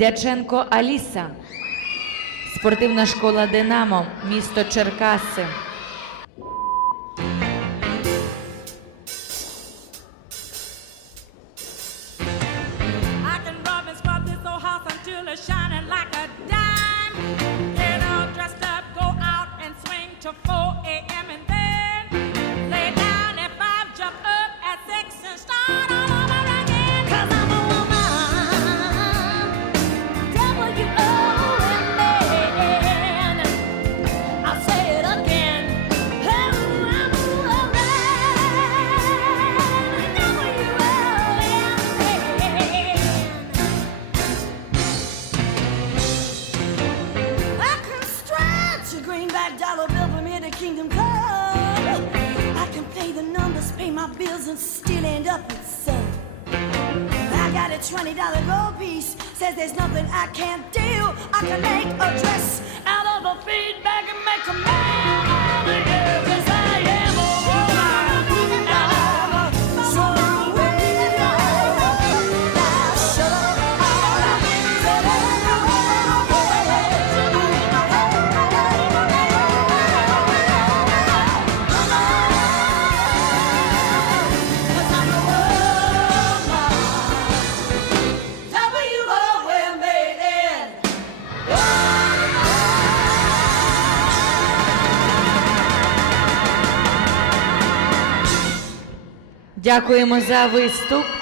Дяченко Аліса, спортивна школа Динамо, місто Черкаси. shining. kingdom come. I can pay the numbers, pay my bills, and still end up with some. I got a $20 gold piece, says there's nothing I can't do. I can make a dress. Дякуємо за виступ.